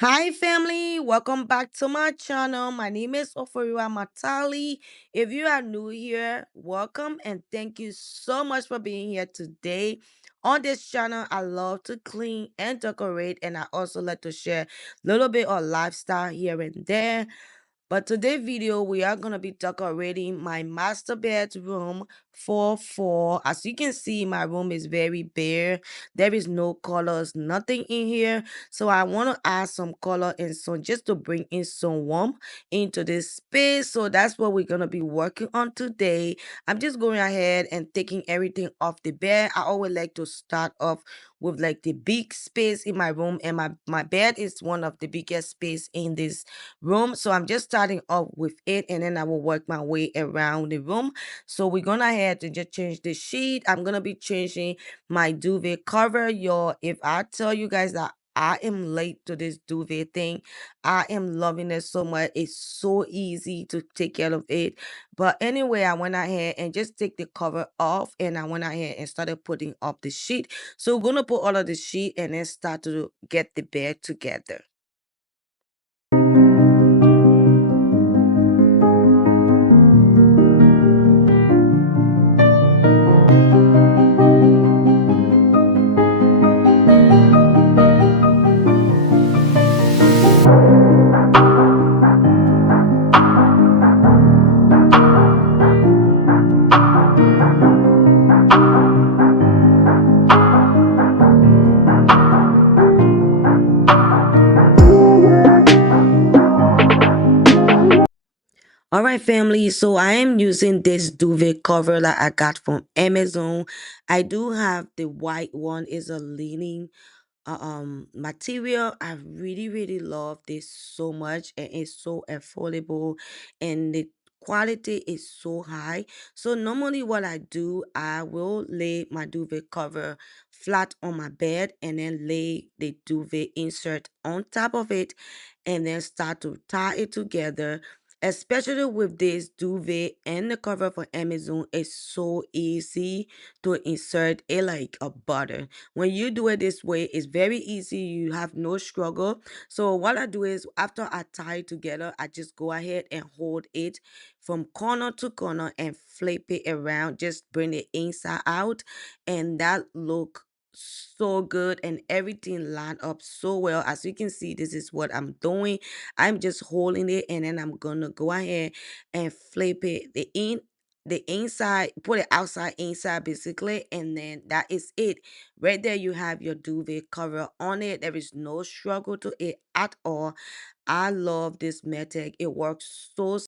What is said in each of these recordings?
Hi family, welcome back to my channel. My name is Oforiwa Matali. If you are new here, welcome and thank you so much for being here today. On this channel, I love to clean and decorate, and I also like to share a little bit of lifestyle here and there. But today's video, we are going to be decorating my master bedroom for fall. As you can see, my room is very bare. There is no colors, nothing in here. So I want to add some color and some just to bring in some warmth into this space. So that's what we're going to be working on today. I'm just going ahead and taking everything off the bed. I always like to start off with like the big space in my room, and my bed is one of the biggest space in this room. So I'm just starting off with it, and then I will work my way around the room. So we're gonna head to just change the sheet. I'm gonna be changing my duvet cover. Y'all, if I tell you guys that I am late to this duvet thing, I am loving it so much. It's so easy to take care of it. But anyway, I went ahead and just take the cover off, and I went ahead and started putting up the sheet. So we're gonna put all of the sheet and then start to get the bed together. All right, family. So I am using this duvet cover that I got from Amazon. I do have the white one, is a linen material. I really love this so much, and it's so affordable, and the quality is so high. So normally what I do, I will lay my duvet cover flat on my bed and then lay the duvet insert on top of it and then start to tie it together. Especially with this duvet and the cover for Amazon, it's so easy to insert it like a butter. When you do it this way, it's very easy. You have no struggle. So what I do is after I tie it together, I just go ahead and hold it from corner to corner and flip it around. Just bring the inside out, and that look so good, and everything lined up so well. As you can see, this is what I'm doing. I'm just holding it, and then I'm gonna go ahead and flip it the inside, put it outside inside basically, and then that is it. Right there you have your duvet cover on it. There is no struggle to it at all. I love this method. It works so.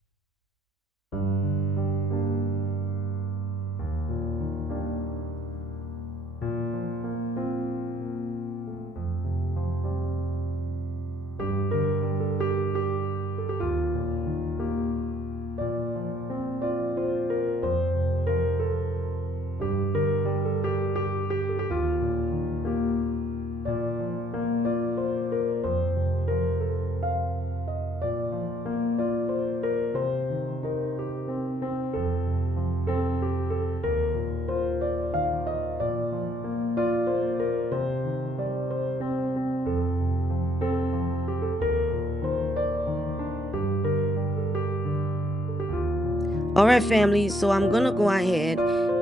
All right, family. So I'm gonna go ahead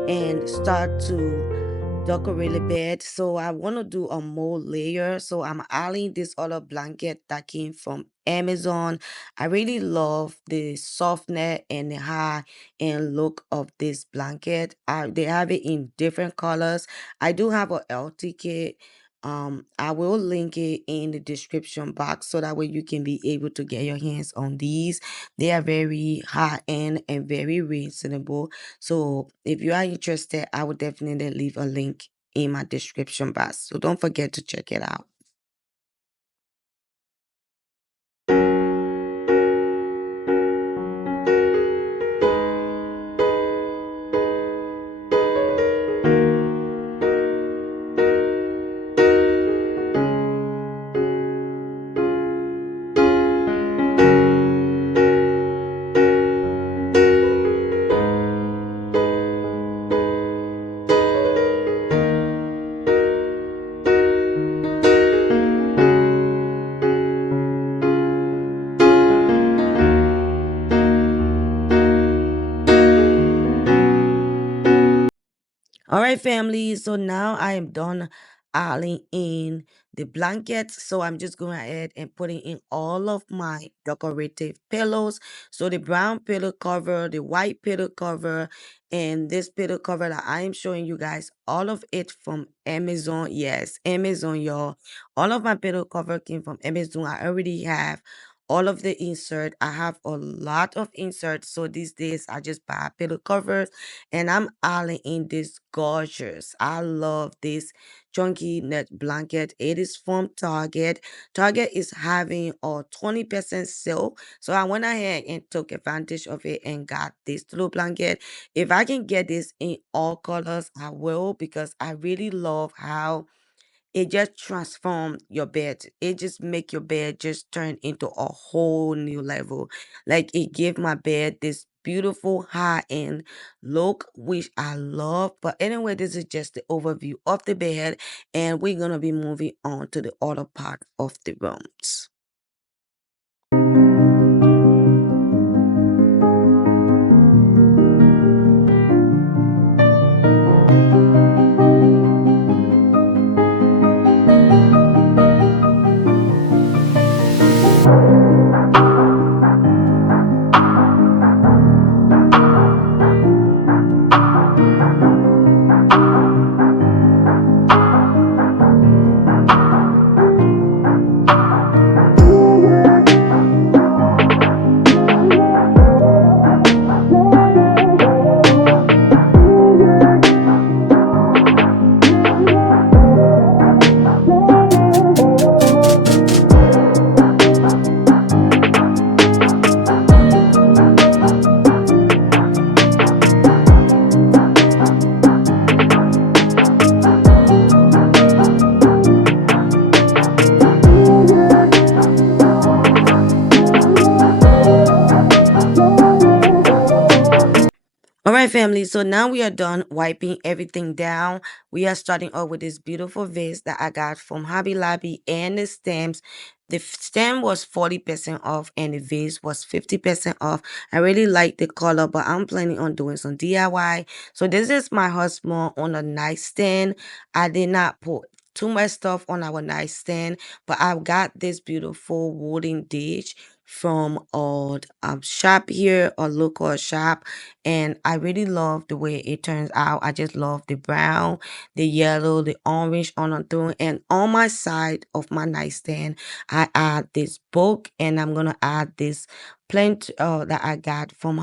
and start to decorate the bed. So I want to do a mold layer. So I'm adding this other blanket that came from Amazon. I really love the softness and the high end look of this blanket. They have it in different colors. I do have a LT kit. I will link it in the description box so that way you can be able to get your hands on these. They are very high end and very reasonable. So if you are interested, I would definitely leave a link in my description box. So don't forget to check it out. All right, family. So now I am done adding in the blankets. So I'm just going ahead and putting in all of my decorative pillows. So the brown pillow cover, the white pillow cover, and this pillow cover that I am showing you guys, all of it from Amazon. Yes, Amazon, y'all. All of my pillow cover came from Amazon. I already have all of the insert. I have a lot of inserts. So these days I just buy pillow covers and I'm adding in this gorgeous. I love this chunky net blanket. It is from Target. Target is having a 20% sale. So I went ahead and took advantage of it and got this little blanket. If I can get this in all colors, I will because I really love how it just transform your bed. It just make your bed just turn into a whole new level. Like it give my bed this beautiful high end look, which I love. But anyway, this is just the overview of the bed, and we're gonna be moving on to the other part of the rooms. All right, family. So now we are done wiping everything down. We are starting off with this beautiful vase that I got from Hobby Lobby and the stems. The stem was 40% off and the vase was 50% off. I really like the color, but I'm planning on doing some DIY. So this is my husband on a nightstand. I did not put too much stuff on our nightstand, but I've got this beautiful wooden dish from a shop here, a local shop, and I really love the way it turns out. I just love the brown, the yellow, the orange on a throne, and on my side of my nightstand, I add this book, and I'm gonna add this plant that I got from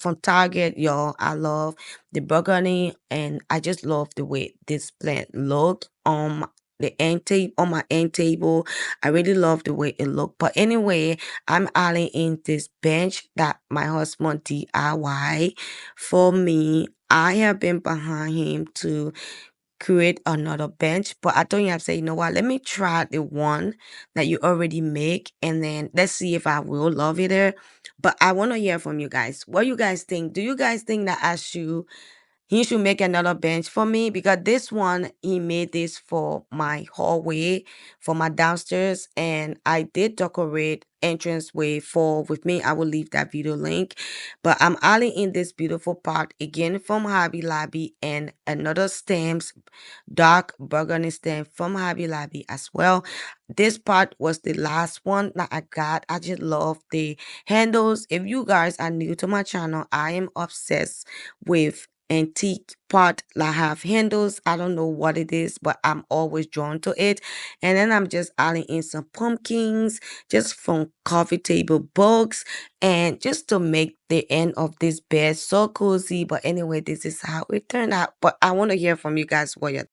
from Target, y'all. I love the burgundy, and I just love the way this plant look on the end table on my end table. I really love the way it look. But anyway, I'm adding in this bench that my husband DIY for me. I have been behind him to create another bench, but I told him, I said, you know what, let me try the one that you already make, and then let's see if I will love it there. But I want to hear from you guys. What you guys think? Do you guys think that I should he should make another bench for me because this one he made this for my hallway, for my downstairs, and I did decorate entranceway for with me. I will leave that video link, but I'm adding in this beautiful part again from Hobby Lobby and another stamps, dark burgundy stamp from Hobby Lobby as well. This part was the last one that I got. I just love the handles. If you guys are new to my channel, I am obsessed with antique part that have handles. I don't know what it is, but I'm always drawn to it. And then I'm just adding in some pumpkins just from coffee table books and just to make the end of this bed so cozy. But anyway, this is how it turned out. But I want to hear from you guys what you.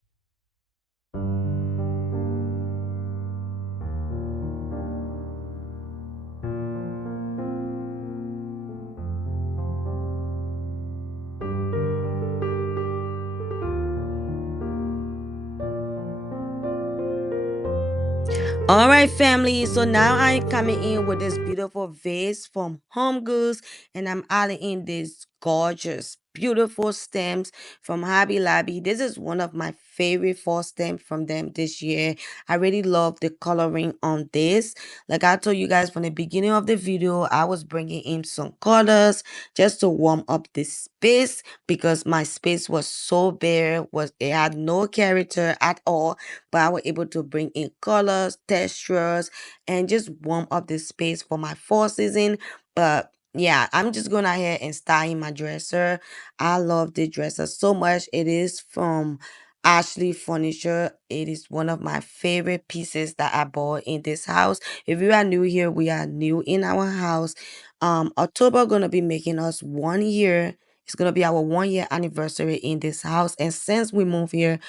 All right, family. So now I'm coming in with this beautiful vase from Home Goods, and I'm adding in this gorgeous beautiful stems from Hobby Lobby. This is one of my favorite fall stems from them this year. I really love the coloring on this. Like I told you guys from the beginning of the video, I was bringing in some colors just to warm up the space because my space was so bare, was it had no character at all. But I was able to bring in colors, textures, and just warm up the space for my fall season. But yeah, I'm just going ahead and styling my dresser. I love the dresser so much. It is from Ashley Furniture. It is one of my favorite pieces that I bought in this house. If you are new here, we are new in our house. October gonna be making us 1 year. It's gonna be our 1 year anniversary in this house. And since we moved here,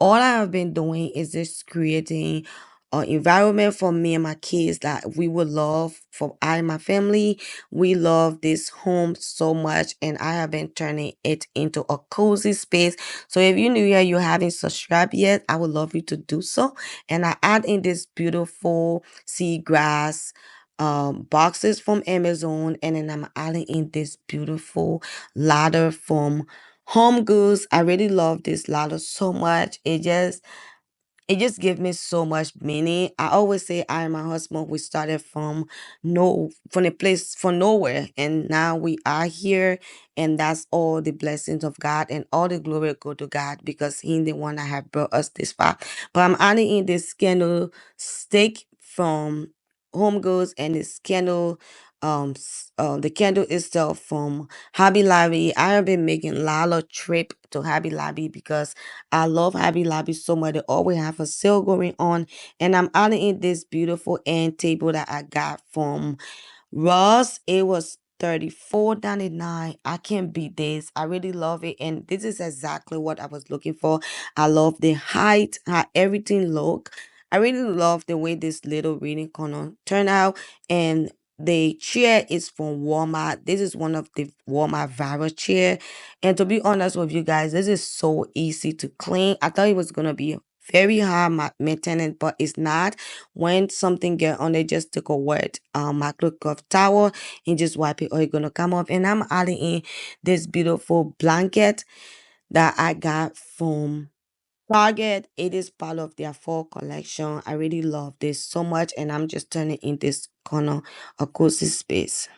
all I have been doing is just creating environment for me and my kids that we would love. For I and my family, we love this home so much, and I have been turning it into a cozy space. So if you're new here, you haven't subscribed yet, I would love you to do so. And I add in this beautiful seagrass boxes from Amazon, and then I'm adding in this beautiful ladder from Home Goods. I really love this ladder so much. It just gives me so much meaning. I always say I and my husband, we started from from a place from nowhere, and now we are here, and that's all the blessings of God, and all the glory go to God because He's the one that have brought us this far. But I'm adding in this candle stick from Home Goods, and this candle the candle itself from Hobby Lobby. I have been making a lot of trip to Hobby Lobby because I love Hobby Lobby so much. They always have a sale going on. And I'm adding in this beautiful end table that I got from Ross. It was 34.99. I can't beat this. I really love it. And this is exactly what I was looking for. I love the height, how everything look. I really love the way this little reading corner turned out. And the chair is from Walmart. This is one of the Walmart Vara chair. And to be honest with you guys, this is so easy to clean. I thought it was gonna be very hard maintenance, but it's not. When something get on it, just take a wet microcloth towel and just wipe it, or it's gonna come off. And I'm adding in this beautiful blanket that I got from Target. It is part of their fall collection. I really love this so much, and I'm just turning in this corner a cozy space.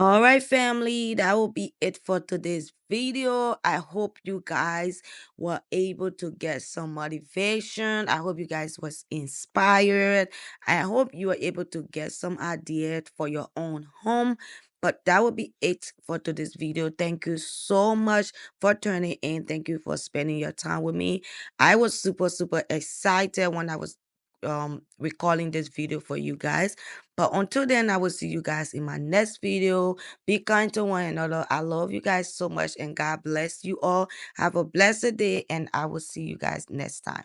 All right, family, that will be it for today's video. I hope you guys were able to get some motivation. I hope you guys was inspired. I hope you were able to get some ideas for your own home. But that will be it for today's video. Thank you so much for tuning in. Thank you for spending your time with me. I was super, super excited when I was recording this video for you guys. But until then, I will see you guys in my next video. Be kind to one another. I love you guys so much, and God bless you all. Have a blessed day, and I will see you guys next time.